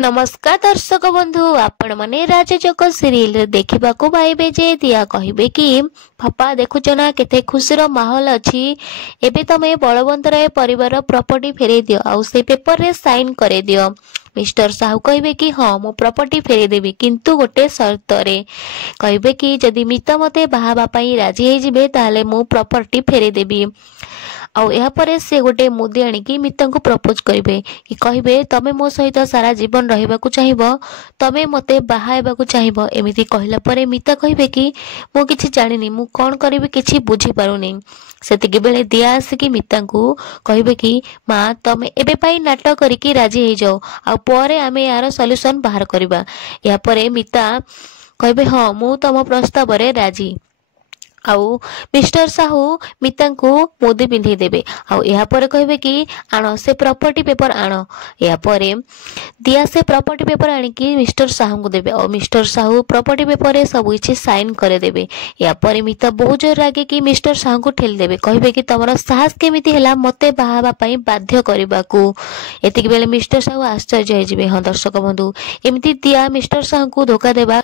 नमस्कार दर्शक बंधु आपण माने राजजक सीरियल देखा पाइबे जे दिया कहिबे कि पापा देखुच ना केते खुशीर माहौल अच्छी एबे तमे बलवंत राय परिवार प्रॉपर्टी फेरे दियो आउ से पेपर रे साइन करे दियो। मिस्टर साहू कहिबे कि हाँ मु प्रॉपर्टी फेरे देबी किंतु गोटे शर्त रे कहिबे कि जदि मिता मते बाहाबा पई राजी हे जिबे ताले मु प्रॉपर्टी फेरे देबी। आउ या परे से गोटे मुदी आनिकी मिता को प्रपोज करिवे कि कहिबे तमे मो सहित सारा जीवन रहिबाकू चाहिबो तमे मते बाहा हेबाकू चाहिबो। एमिति कहिला परे मिता कहिबे कि मु किछि जानिनी मु कोन करिबे किछि बुझी पारुनी। सेतिके बेले दिया आसिकी मिता को कहिबे कि माँ तमे एबे पाई नाटक करिकी राजी हे जाओ आ परे आमे यार सॉल्यूशन बाहर करबा। या परे मिता कहिबे हाँ मु तम प्रस्ताव रे राजी। आउ मिस्टर साहू मिता को मुदी पिंधे देबे आउ या परे कहिबे कि आनो से प्रॉपर्टी पेपर आनो। या परे दिया से प्रॉपर्टी पेपर आनिकी मिस्टर साहू को देबे और मिस्टर साहू प्रॉपर्टी पेपर रे सब किछि साइन करे देबे। या परे मिता बहुत जोर रागे कि मिस्टर साहू को ठेल देबे कहिबे कि तमरो साहस केमिति हैला मते बाहाबा पई बाध्य करबाकू। एतिक बेले मिस्टर साहू आश्चर्य हे जिवे। हां दर्शक बंधु एमिति दिया मिस्टर साहू को धोखा देबा